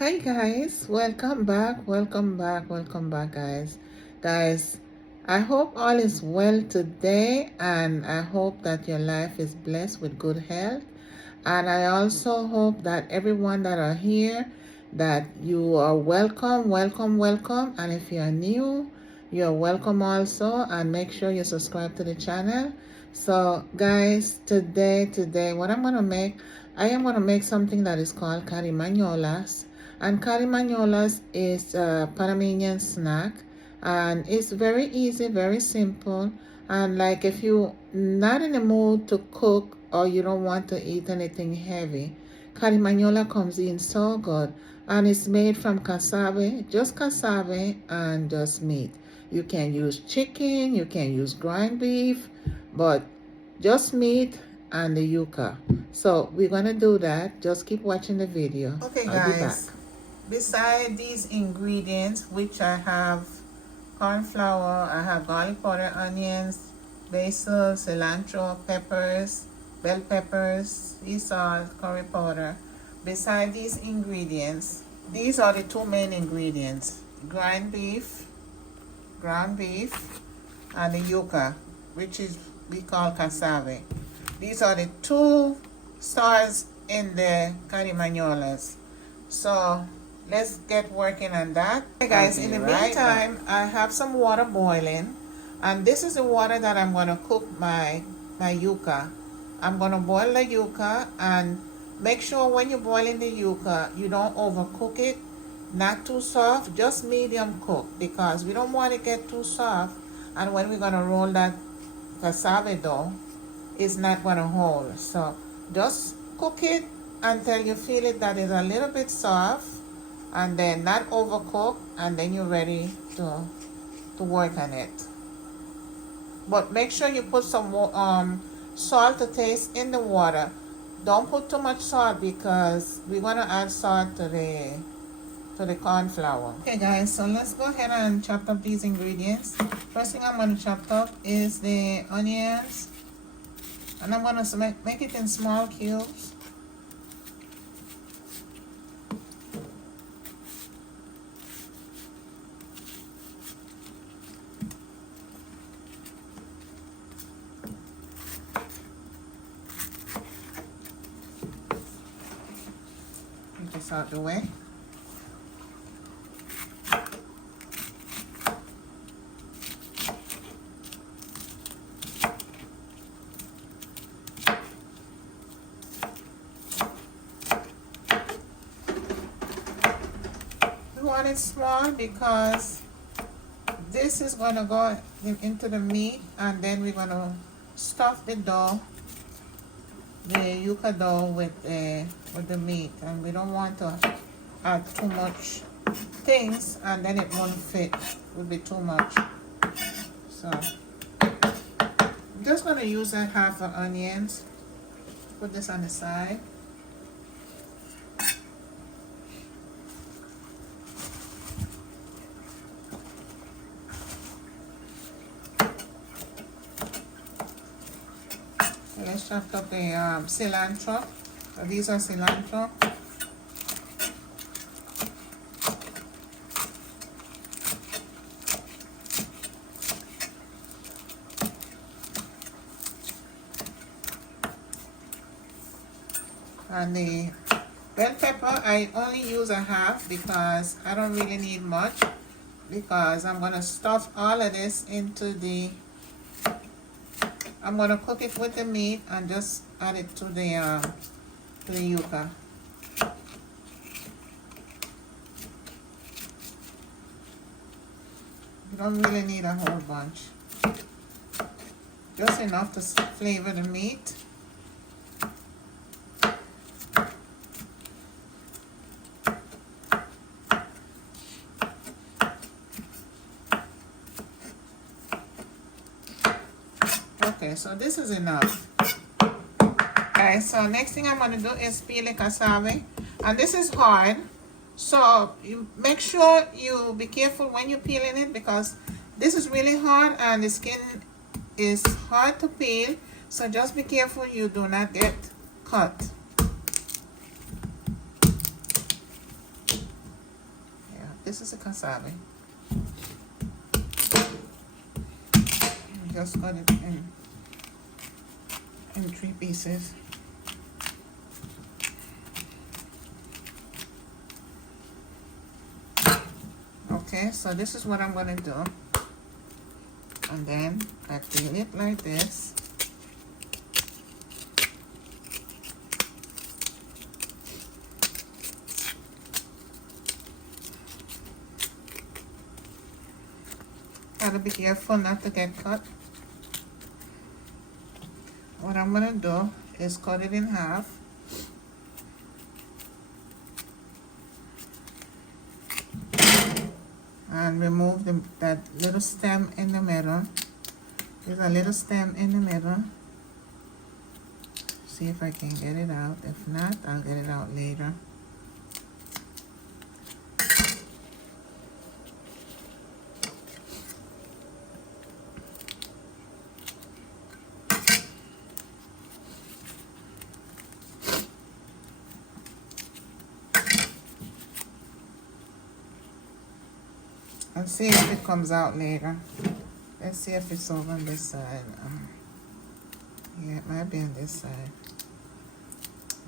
Hi guys, welcome back guys. Guys, I hope all is well today and I hope that your life is blessed with good health. And I also hope that everyone that are here that you are welcome. And if you are new, you're welcome also and make sure you subscribe to the channel. So guys, today what I am gonna make something that is called carimanolas. And carimanolas is a Panamanian snack and it's very easy, very simple. And like if you not in the mood to cook or you don't want to eat anything heavy, Carimanola comes in so good. And it's made from cassava, just cassava and just meat. You can use chicken, you can use ground beef, but just meat and the yuca. So we're gonna do that. Just keep watching the video. Okay, I'll be back. Beside these ingredients, which I have corn flour, I have garlic powder, onions, basil, cilantro, peppers, bell peppers, sea salt, curry powder. Beside these ingredients, these are the two main ingredients: ground beef, and the yuca, which is we call cassava. These are the two stars in the carimanolas. So let's get working on that. Okay guys, in the meantime, I have some water boiling, and this is the water that I'm going to cook my yuca. I'm going to boil the yuca, and make sure when you're boiling the yuca, you don't overcook it. Not too soft, just medium cook, because we don't want to get too soft, and when we're going to roll that cassava dough, it's not going to hold. So just cook it until you feel it that is a little bit soft, and then not overcook, and then you're ready to work on it. But make sure you put some salt to taste in the water. Don't put too much salt because we're going to add salt to the corn flour. Okay guys, so let's go ahead and chop up these ingredients. First thing I'm going to chop up is the onions, and I'm going to make it in small cubes. Get this out the way. We want it small because this is going to go into the meat, and then we're going to stuff the dough, the yuca dough with the meat, and we don't want to add too much things and then it won't fit. It will be too much. So I'm just going to use a half of onions. Put this on the side. Let's chop up the cilantro. So these are cilantro. And the bell pepper, I only use a half because I don't really need much, because I'm going to stuff all of this into I'm going to cook it with the meat and just add it to the yuca. You don't really need a whole bunch. Just enough to flavor the meat. Okay, so this is enough. Okay, so next thing I'm going to do is peel the cassava. And this is hard. So you make sure you be careful when you're peeling it, because this is really hard and the skin is hard to peel. So just be careful you do not get cut. This is a cassava. Just cut it in 3 pieces. Okay, so this is what I'm gonna do. And then I peel it like this. Gotta be careful not to get cut. What I'm gonna do is cut it in half. And remove that little stem in the middle. There's a little stem in the middle. See if I can get it out. If not, I'll get it out later. And see if it comes out later. Let's see if it's over on this side. Yeah, it might be on this side.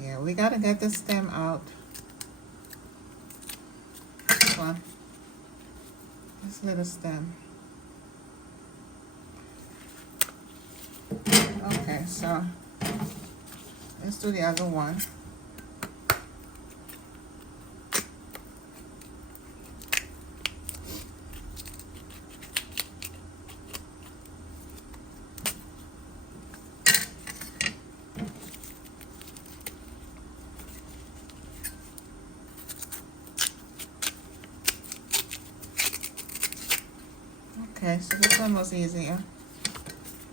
Yeah, we gotta get the stem out. This one. This little stem. Okay, so let's do the other one. Okay, so this one was easier.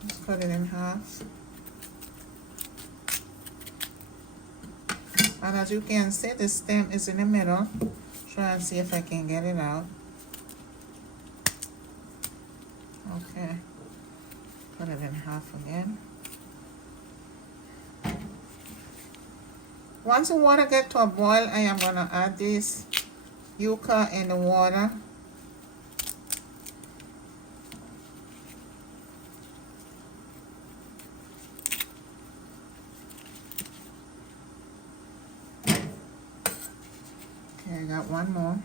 Let's cut it in half. And as you can see, the stem is in the middle. Try and see if I can get it out. Okay, cut it in half again. Once the water gets to a boil, I am gonna add this yuca in the water. I got one more.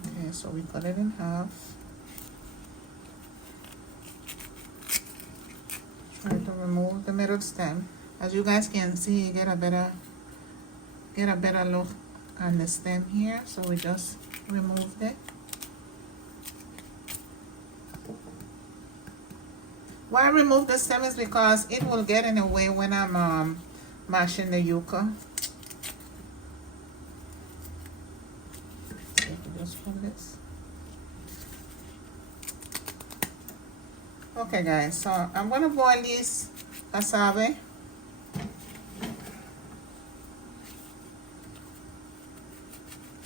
Okay, so we cut it in half. Try to remove the middle stem. As you guys can see, you get a better look on the stem here. So we just removed it. Why I remove the stem is because it will get in the way when I'm mashing the yuca. So we just pull this. Okay guys, so I'm gonna boil this cassava.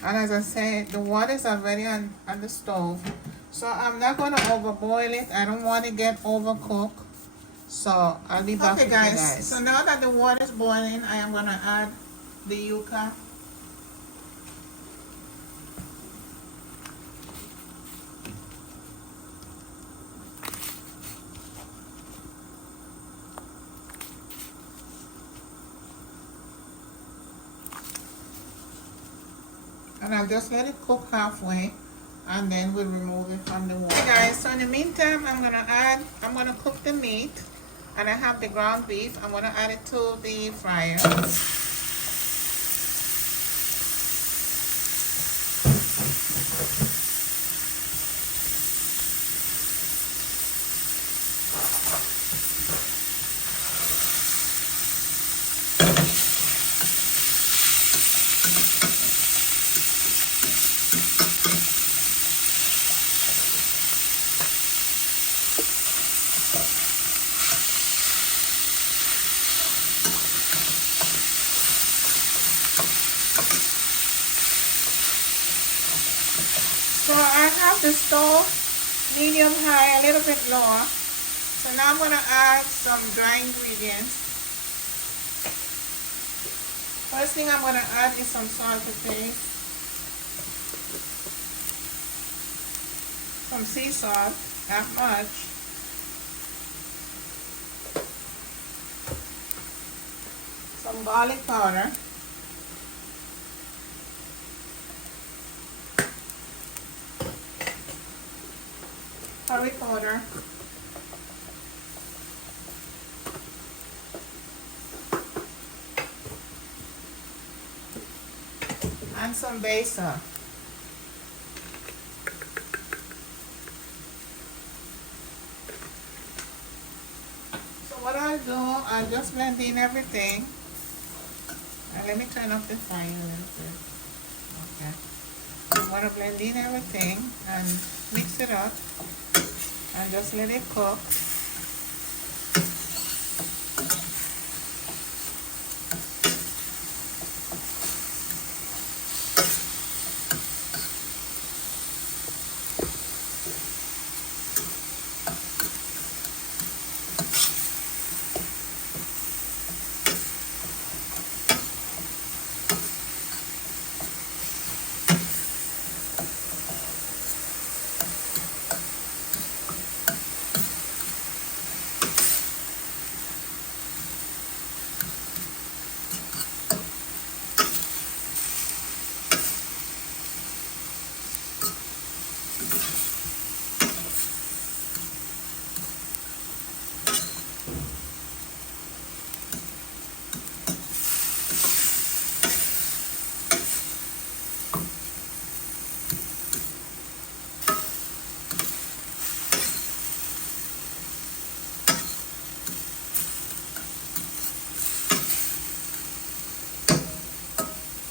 And as I said, the water is already on the stove. So I'm not going to overboil it. I don't want to get overcooked. So I'll be back with you guys. So now that the water is boiling, I am going to add the yuca. And I'll just let it cook halfway. And then we'll remove it from the water. Okay guys, so in the meantime, I'm gonna cook the meat. And I have the ground beef. I'm gonna add it to the fryer. So I have the stove medium high, a little bit lower. So now I'm going to add some dry ingredients. First thing I'm going to add is some salt to taste, some sea salt, not much, some garlic powder, curry powder, and some basil. So what I'll do, I'll just blend in everything. And let me turn off the fire a little bit. Okay. I'm going to blend in everything and mix it up and just let it cook.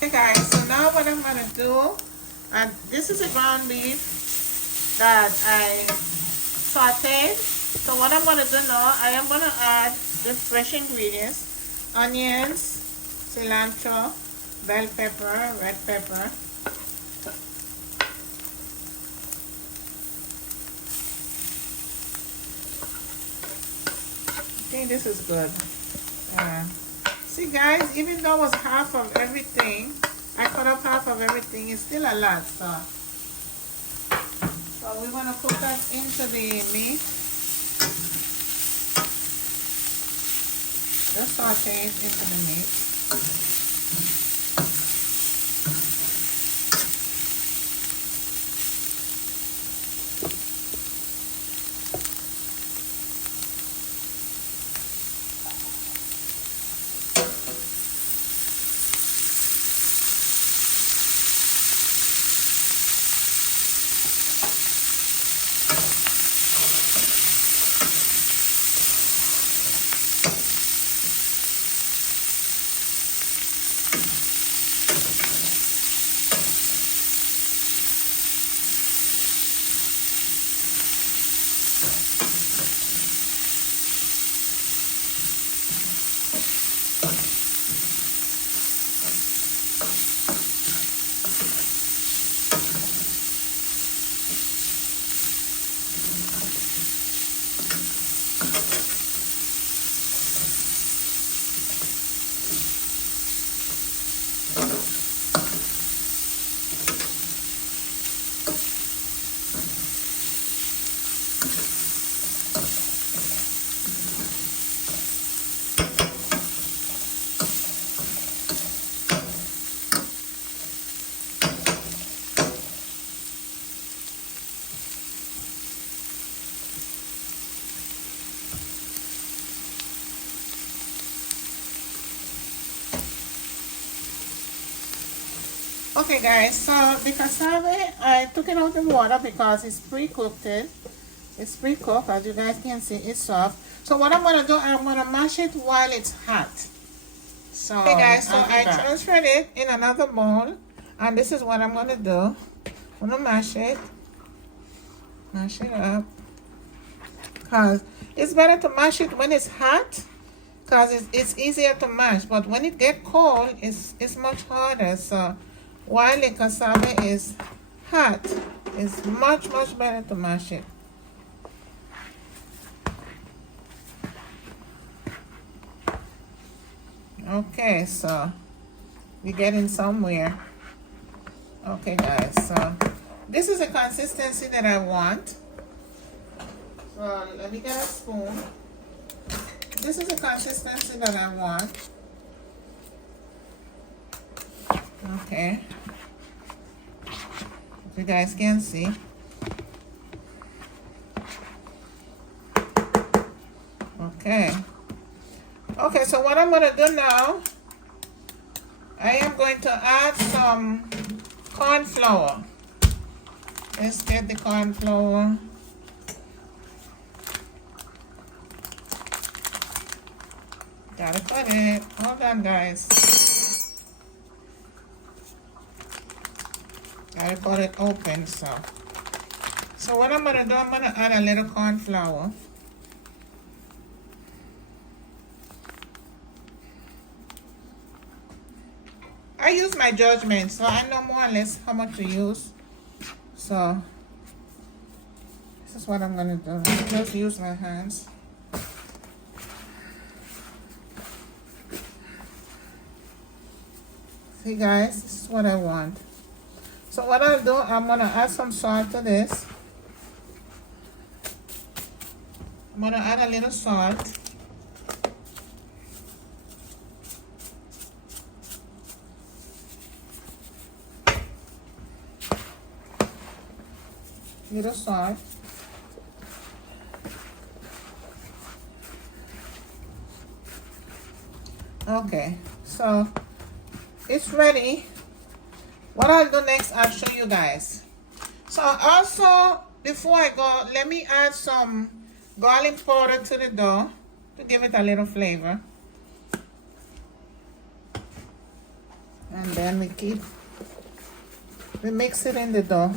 Okay guys, so now what I'm going to do, and this is a ground beef that I sauteed. So what I'm going to do now, I am going to add the fresh ingredients, onions, cilantro, bell pepper, red pepper. I think this is good. See guys, even though it was half of everything, I cut up half of everything, it's still a lot. So we're going to put that into the meat. Just saute it into the meat. Okay guys, so the cassava, I took it out of the water because it's pre-cooked. It's pre-cooked, as you guys can see, it's soft. So what I'm going to do, I'm going to mash it while it's hot. So, okay guys, so I transferred it in another bowl. And this is what I'm going to do. I'm going to mash it up. Because it's better to mash it when it's hot, because it's easier to mash. But when it gets cold, it's much harder. So while the cassava is hot, it's much better to mash it. Okay, so we're getting somewhere. Okay, guys, so this is the consistency that I want. So let me get a spoon. This is the consistency that I want. Okay. If you guys can see. Okay. Okay, so what I'm gonna do now, I am going to add some corn flour. Let's get the corn flour. Gotta put it. Hold on, guys. Gotta put it open. So what I'm gonna do, I'm gonna add a little corn flour. I use my judgment, so I know more or less how much to use. So this is what I'm gonna do. Just use my hands. See, guys, this is what I want. So what I'll do, I'm gonna add some salt to this. I'm gonna add a little salt. Little salt. Okay, so it's ready. What I'll do next, I'll show you guys. So also, before I go, let me add some garlic powder to the dough to give it a little flavor. And then we mix it in the dough.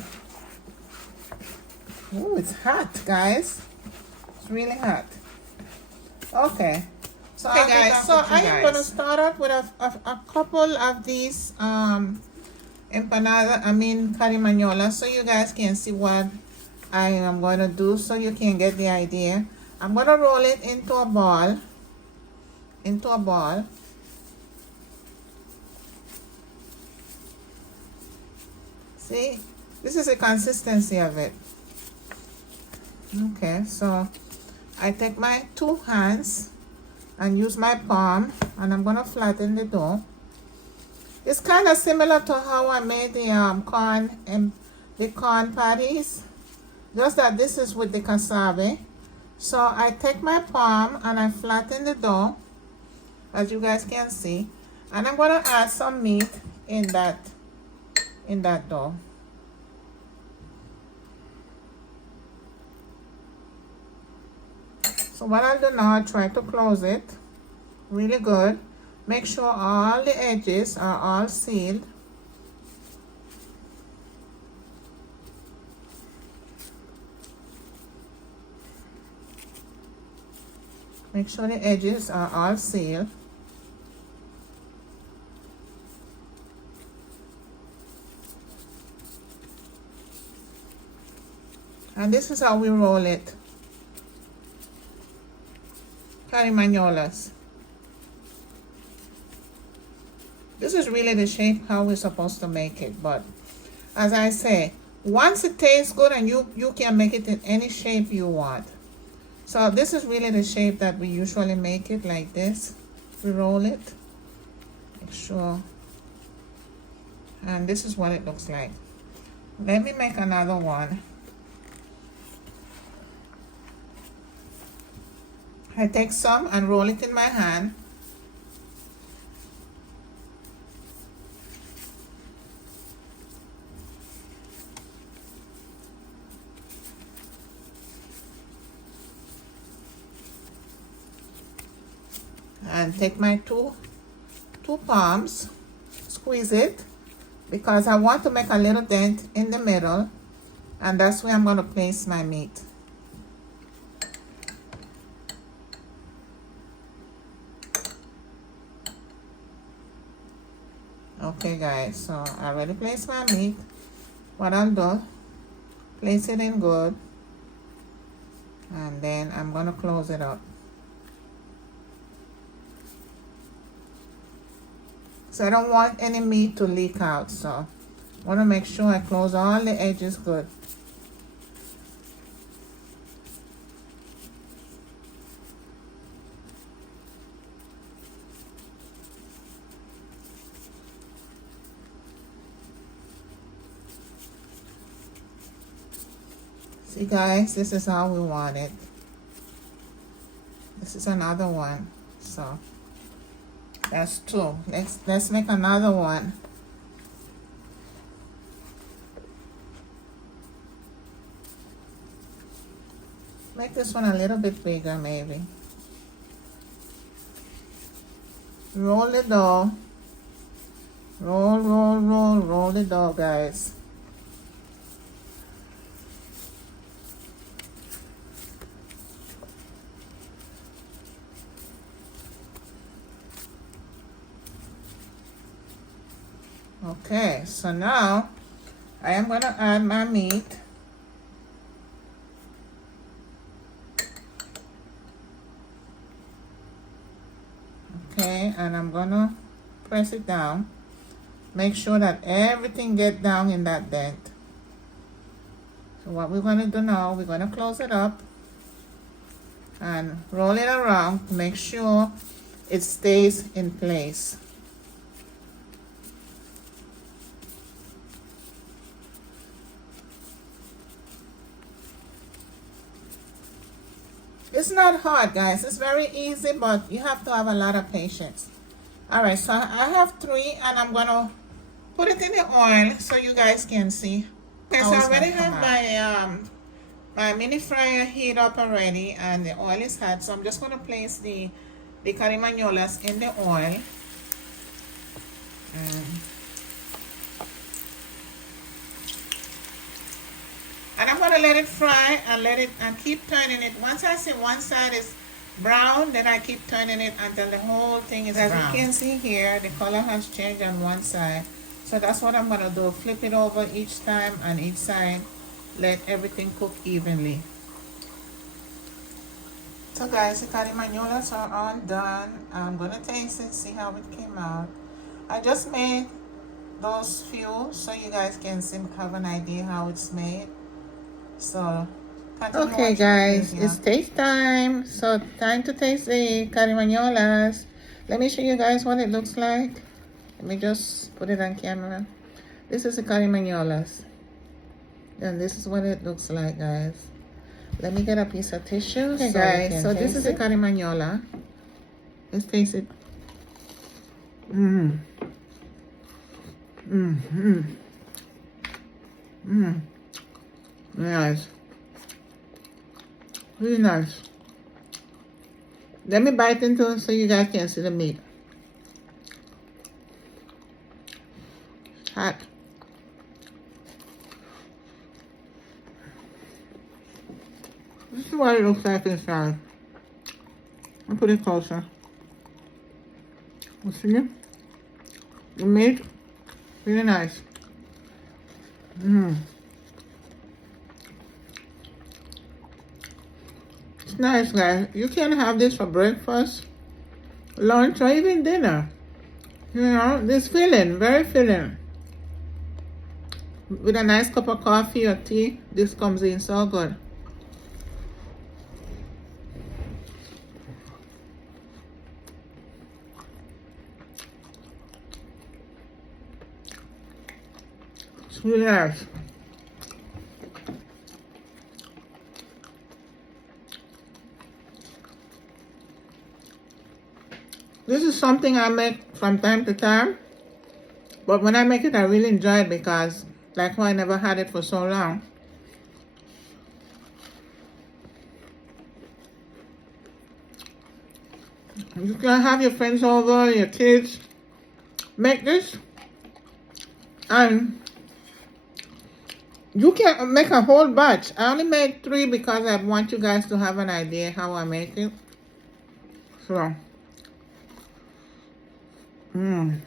Oh, it's hot, guys. It's really hot. Okay. So, okay, guys, so I am going to start out with a couple of these Carimanola, so you guys can see what I am going to do, so you can get the idea. I'm going to roll it into a ball. See, this is the consistency of it. Okay, so I take my two hands and use my palm, and I'm gonna flatten the dough. It's kind of similar to how I made the corn patties, just that this is with the cassava. So I take my palm and I flatten the dough, as you guys can see, and I'm gonna add some meat in that dough. So what I'll do now, I'll try to close it really good. Make sure all the edges are all sealed. Make sure the edges are all sealed. And this is how we roll it. Carimanolas. This is really the shape how we're supposed to make it, but as I say, once it tastes good, and you can make it in any shape you want. So this is really the shape that we usually make it, like this. We roll it, make sure, and this is what it looks like. Let me make another one. I take some and roll it in my hand. And take my two palms, squeeze it, because I want to make a little dent in the middle, and that's where I'm going to place my meat. Okay, guys, so I already placed my meat. What I'll do, place it in good, and then I'm going to close it up. So I don't want any meat to leak out. So I want to make sure I close all the edges good. See guys, this is how we want it. This is another one. So that's two. Let's make another one. Make this one a little bit bigger maybe. Roll the dough. Roll, roll, roll, roll the dough, guys. Okay, so now I am going to add my meat. Okay, and I'm going to press it down. Make sure that everything gets down in that dent. So what we're going to do now, we're going to close it up and roll it around to make sure it stays in place. It's not hard, guys. It's very easy, but you have to have a lot of patience. All right, so I have 3, and I'm going to put it in the oil so you guys can see. Okay, so I already have my mini fryer heat up already, and the oil is hot. So I'm just going to place the Carimanolas in the oil. And I'm going to let it fry and keep turning it. Once I see one side is brown, then I keep turning it until the whole thing is brown. As you can see here, the color has changed on one side. So that's what I'm going to do. Flip it over each time on each side. Let everything cook evenly. So guys, the Carimanolas are all done. I'm going to taste it, see how it came out. I just made those few so you guys can have an idea how it's made. So, okay guys, it's taste time. So time to taste the Carimanolas. Let me show you guys what it looks like. Let me just put it on camera. This is the Carimanolas. And this is what it looks like, guys. Let me get a piece of tissue. Okay guys, so this is the Carimanola. Let's taste it. Nice. Really nice. Let me bite into it so you guys can see the meat. Hot. This is what it looks like inside. I'll put it closer. You see it? The meat, really nice. It's nice, guys. You can have this for breakfast, lunch, or even dinner. You know, this filling, very filling. With a nice cup of coffee or tea, this comes in so good. It's really nice. This is something I make from time to time, but when I make it, I really enjoy it because, like how I never had it for so long. You can have your friends over, your kids, make this, and you can make a whole batch. I only made 3 because I want you guys to have an idea how I make it. So. And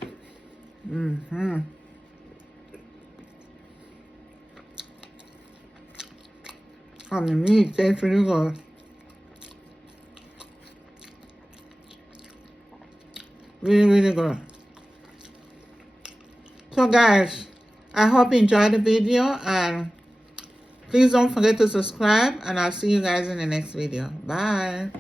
the meat tastes really good. Really, really good. So guys, I hope you enjoyed the video, and please don't forget to subscribe, and I'll see you guys in the next video. Bye.